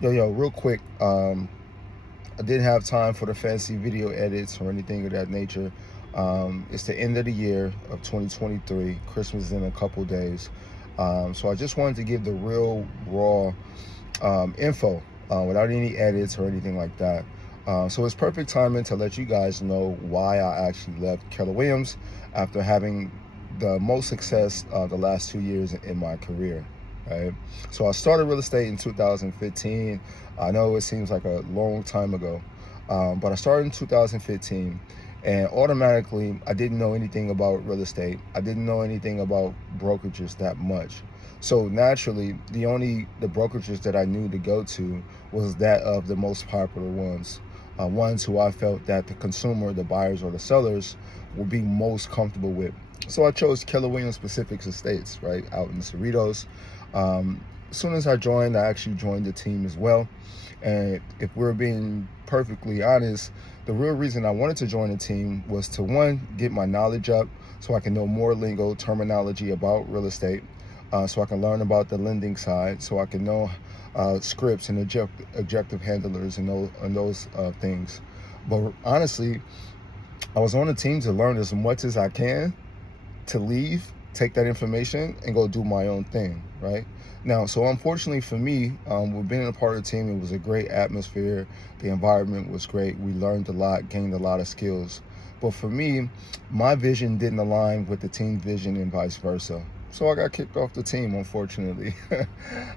Yo, real quick. I didn't have time for the fancy video edits or anything of that nature. It's the end of the year of 2023. Christmas is in a couple days. So I just wanted to give the real raw info without any edits or anything like that. So it's perfect timing to let you guys know why I actually left Keller Williams after having the most success the last 2 years in my career. Right. So I started real estate in 2015. I know it seems like a long time ago, but I started in 2015, and automatically I didn't know anything about real estate. I didn't know anything about brokerages that much. So naturally, the brokerages that I knew to go to was that of the most popular ones who I felt that the consumer, the buyers or the sellers would be most comfortable with. So I chose Keller Williams Pacific Estates, right, out in Cerritos. As soon as I joined, I actually joined the team as well. And if we're being perfectly honest, the real reason I wanted to join the team was to, one, get my knowledge up so I can know more lingo, terminology about real estate, so I can learn about the lending side, so I can know scripts and objective handlers and those things. But honestly, I was on the team to learn as much as I can, to leave, take that information, and go do my own thing, right? Now, so unfortunately for me, with being a part of the team, it was a great atmosphere. The environment was great. We learned a lot, gained a lot of skills. But for me, my vision didn't align with the team's vision and vice versa. So I got kicked off the team, unfortunately.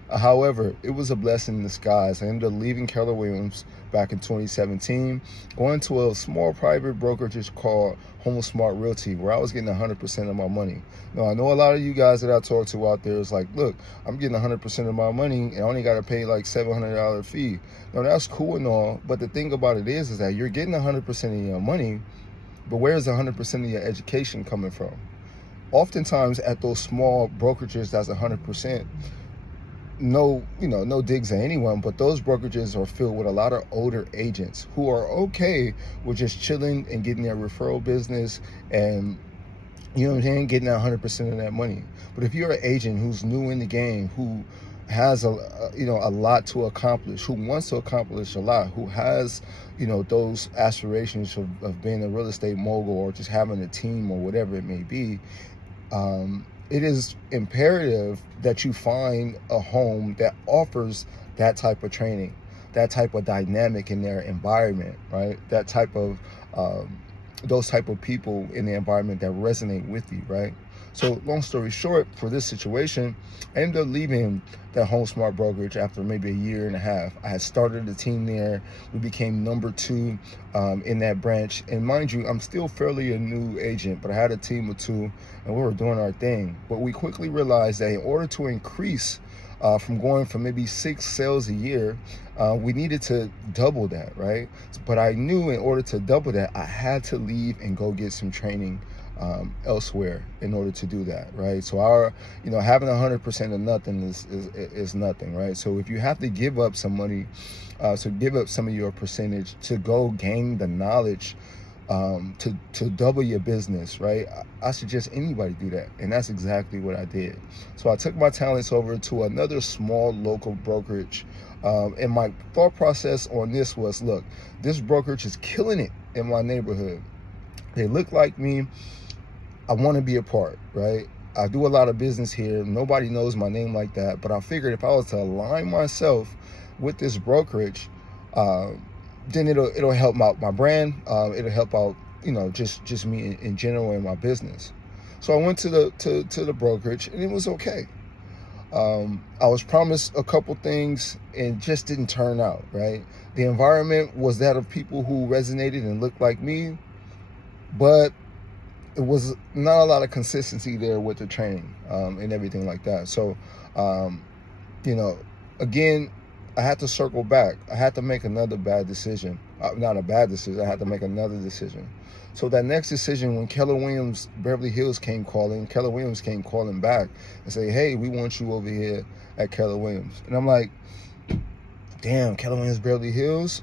However, it was a blessing in disguise. I ended up leaving Keller Williams back in 2017, going to a small private brokerage called Smart Realty, where I was getting 100% of my money. Now, I know a lot of you guys that I talk to out there is like, look, I'm getting 100% of my money and I only got to pay like $700 fee. Now, that's cool and all, but the thing about it is that you're getting 100% of your money, but where's 100% of your education coming from? Oftentimes at those small brokerages, that's 100%. No digs at anyone, but those brokerages are filled with a lot of older agents who are okay with just chilling and getting their referral business and, you know what I'm saying, getting 100% of that money. But if you're an agent who's new in the game, who has a lot to accomplish, who wants to accomplish a lot, who has those aspirations of being a real estate mogul or just having a team or whatever it may be, it is imperative that you find a home that offers that type of training, that type of dynamic in their environment, right? That type of those type of people in the environment that resonate with you, right? So long story short, for this situation, I ended up leaving that Home Smart brokerage after maybe a year and a half. I had started a team there. We became number 2 in that branch. And mind you, I'm still fairly a new agent, but I had a team of 2 and we were doing our thing. But we quickly realized that in order to increase from going from maybe 6 sales a year, we needed to double that, right? But I knew in order to double that, I had to leave and go get some training elsewhere in order to do that, right? So having 100% of nothing is nothing, right? So if you have to give up some money, so give up some of your percentage to go gain the knowledge to double your business, right? I suggest anybody do that, and that's exactly what I did. So I took my talents over to another small local brokerage, and my thought process on this was, look, this brokerage is killing it in my neighborhood. They look like me. I want to be a part, right? I do a lot of business here. Nobody knows my name like that, but I figured if I was to align myself with this brokerage, then it'll help out my brand. It'll help out, just me in general in my business. So I went to the brokerage, and it was okay. I was promised a couple things and just didn't turn out, right? The environment was that of people who resonated and looked like me, but it was not a lot of consistency there with the training and everything like that. So, again, I had to circle back. I had to make another bad decision. Not a bad decision. I had to make another decision. So that next decision, when Keller Williams Beverly Hills came calling, Keller Williams came calling back and say, hey, we want you over here at Keller Williams. And I'm like, damn, Keller Williams Beverly Hills?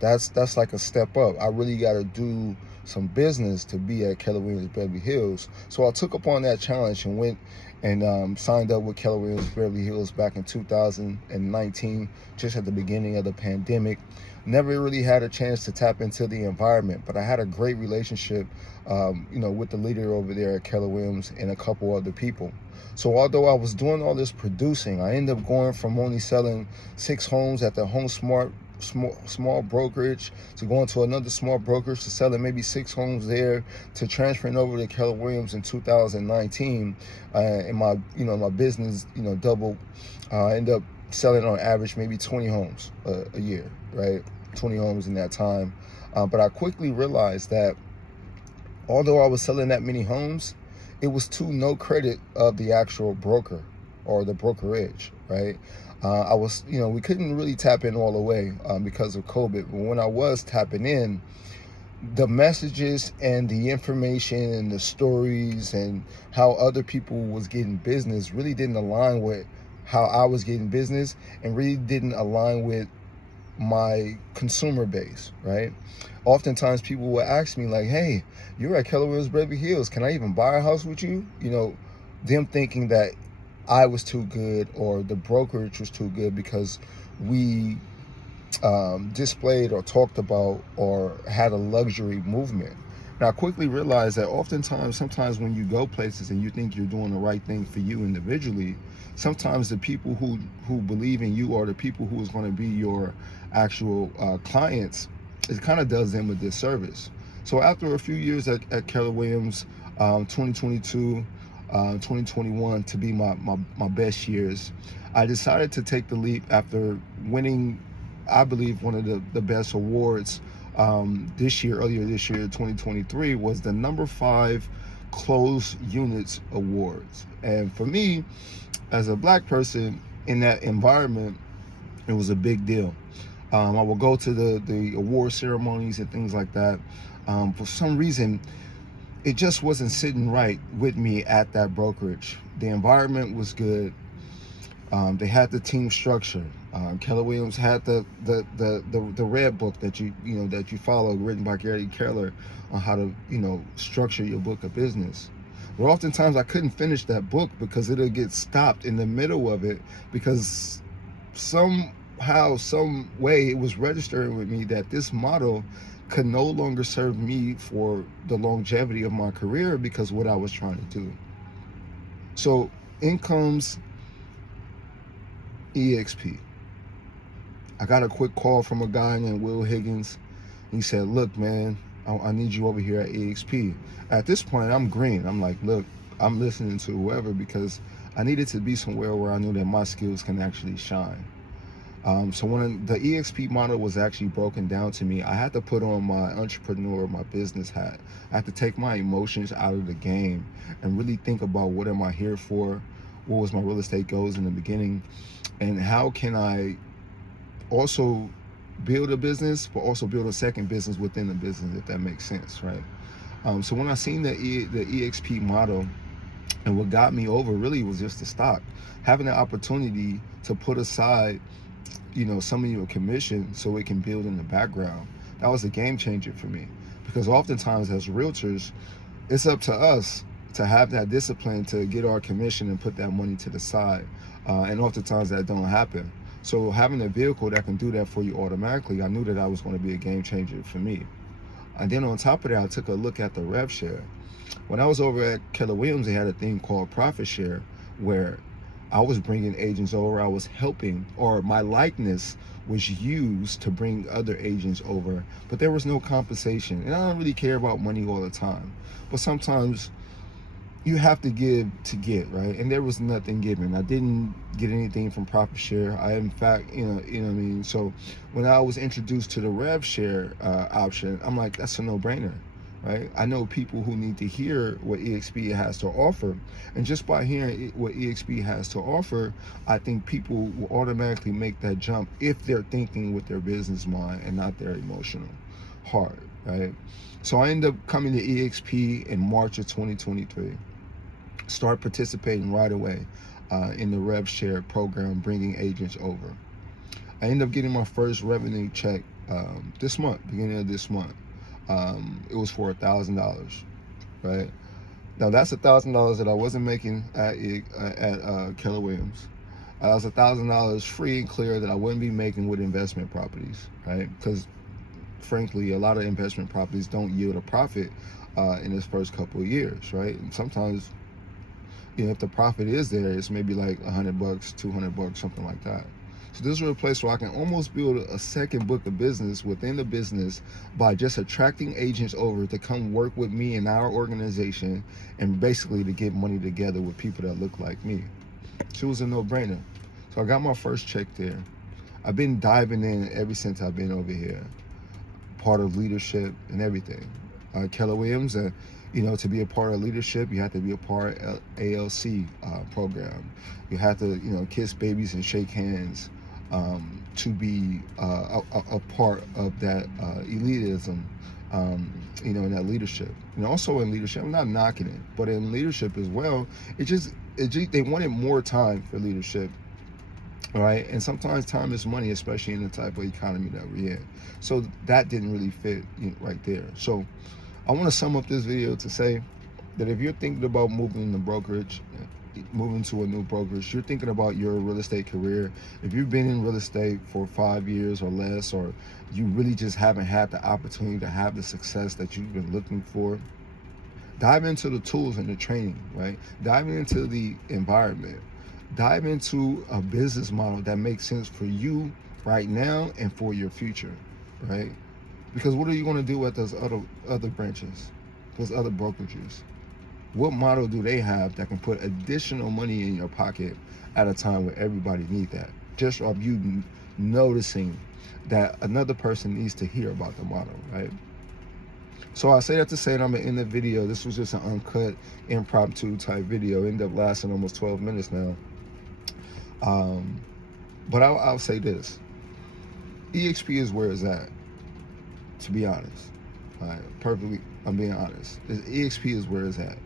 That's like a step up. I really got to do some business to be at Keller Williams Beverly Hills. So I took upon that challenge and went and signed up with Keller Williams Beverly Hills back in 2019, just at the beginning of the pandemic. Never really had a chance to tap into the environment, but I had a great relationship, with the leader over there at Keller Williams and a couple other people. So although I was doing all this producing, I ended up going from only selling 6 homes at the Home Smart small brokerage to going to another small brokerage to selling maybe 6 homes there to transferring over to Keller Williams in 2019, and my business doubled. I ended up selling on average maybe 20 homes a year, right? 20 homes in that time. But I quickly realized that although I was selling that many homes, it was to no credit of the actual broker or the brokerage, right? We couldn't really tap in all the way because of COVID. But when I was tapping in, the messages and the information and the stories and how other people was getting business really didn't align with how I was getting business, and really didn't align with my consumer base, right? Oftentimes people would ask me like, hey, you're at Keller Williams Beverly Hills, can I even buy a house with you? Them thinking that I was too good or the brokerage was too good because we displayed or talked about or had a luxury movement. Now I quickly realized that sometimes when you go places and you think you're doing the right thing for you individually, sometimes the people who believe in you are the people who is going to be your actual clients. It kind of does them a disservice. So after a few years at Keller Williams, 2022, 2021 to be my best years, I decided to take the leap after winning, I believe, one of the best awards earlier this year, 2023, was the number 5 Closed Units Awards. And for me, as a black person in that environment, it was a big deal. I will go to the award ceremonies and things like that. For some reason, it just wasn't sitting right with me at that brokerage. The environment was good. They had the team structure. Keller Williams had the red book that you follow, written by Gary Keller, on how to structure your book of business. But oftentimes I couldn't finish that book because it'll get stopped in the middle of it, because somehow, some way, it was registering with me that this model could no longer serve me for the longevity of my career because what I was trying to do. So in comes EXP. I got a quick call from a guy named Will Higgins. He said, look, man, I need you over here at EXP. At this point, I'm green. I'm like, look, I'm listening to whoever because I needed to be somewhere where I knew that my skills can actually shine. So when the EXP model was actually broken down to me, I had to put on my entrepreneur, my business hat. I had to take my emotions out of the game and really think about what am I here for? What was my real estate goals in the beginning? And how can I also build a business, but also build a second business within the business, if that makes sense, right? So when I seen the EXP model, and what got me over really was just the stock. Having the opportunity to put aside some of your commission so it can build in the background. That was a game changer for me, because oftentimes as realtors, it's up to us to have that discipline to get our commission and put that money to the side. And oftentimes that don't happen. So having a vehicle that can do that for you automatically, I knew that was going to be a game changer for me. And then on top of that, I took a look at the rev share. When I was over at Keller Williams, they had a thing called profit share, where I was bringing agents over, I was helping, or my likeness was used to bring other agents over, but there was no compensation. And I don't really care about money all the time, but sometimes you have to give to get, right? And there was nothing given. I didn't get anything from profit share. I, in fact, you know what I mean? So when I was introduced to the rev share option, I'm like, that's a no-brainer. Right? I know people who need to hear what EXP has to offer. And just by hearing what EXP has to offer, I think people will automatically make that jump if they're thinking with their business mind and not their emotional heart, right? So I ended up coming to EXP in March of 2023. Start participating right away in the rev share program, bringing agents over. I ended up getting my first revenue check this month, beginning of this month. It was for $1,000, right? Now that's $1,000 that I wasn't making at Keller Williams. That was $1,000 free and clear that I wouldn't be making with investment properties, right? Because frankly, a lot of investment properties don't yield a profit in its first couple of years, right? And sometimes, if the profit is there, it's maybe like $100, $200, something like that. So this is a place where I can almost build a second book of business within the business by just attracting agents over to come work with me in our organization, and basically to get money together with people that look like me. So it was a no-brainer. So I got my first check there. I've been diving in ever since I've been over here, part of leadership and everything. Keller Williams, to be a part of leadership, you have to be a part of ALC program. You have to, kiss babies and shake hands to be a part of that elitism, in that leadership. And also in leadership, I'm not knocking it, but in leadership as well, they wanted more time for leadership. All right, and sometimes time is money, especially in the type of economy that we're in. So that didn't really fit right there. So I want to sum up this video to say that if you're thinking about moving in the brokerage, moving to a new brokerage, you're thinking about your real estate career, if you've been in real estate for 5 years or less, or you really just haven't had the opportunity to have the success that you've been looking for, dive into the tools and the training, right? Dive into the environment. Dive into a business model that makes sense for you right now and for your future, right? Because what are you going to do at those other branches, those other brokerages? What model do they have that can put additional money in your pocket at a time where everybody needs that? Just of you noticing that another person needs to hear about the model, right? So I say that to say that I'm going to end the video. This was just an uncut, impromptu type video. It ended up lasting almost 12 minutes now. But I'll say this. EXP is where it's at, to be honest. I'm being honest. EXP is where it's at.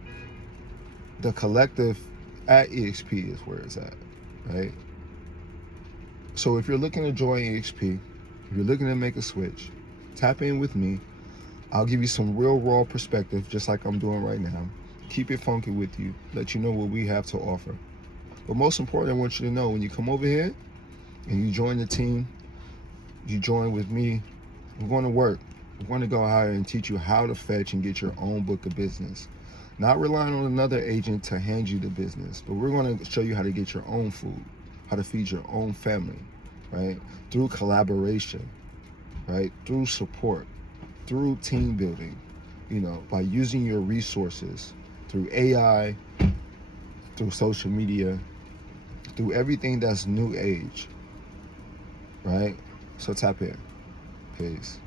The collective at EXP is where it's at, right? So if you're looking to join EXP, if you're looking to make a switch, tap in with me. I'll give you some real raw perspective, just like I'm doing right now. Keep it funky with you, let you know what we have to offer. But most important, I want you to know, when you come over here and you join the team, you join with me, we're going to work. We're going to go out and teach you how to fetch and get your own book of business. Not relying on another agent to hand you the business, but we're going to show you how to get your own food, how to feed your own family, right? Through collaboration, right? Through support, through team building, by using your resources, through AI, through social media, through everything that's new age, right? So tap in. Peace.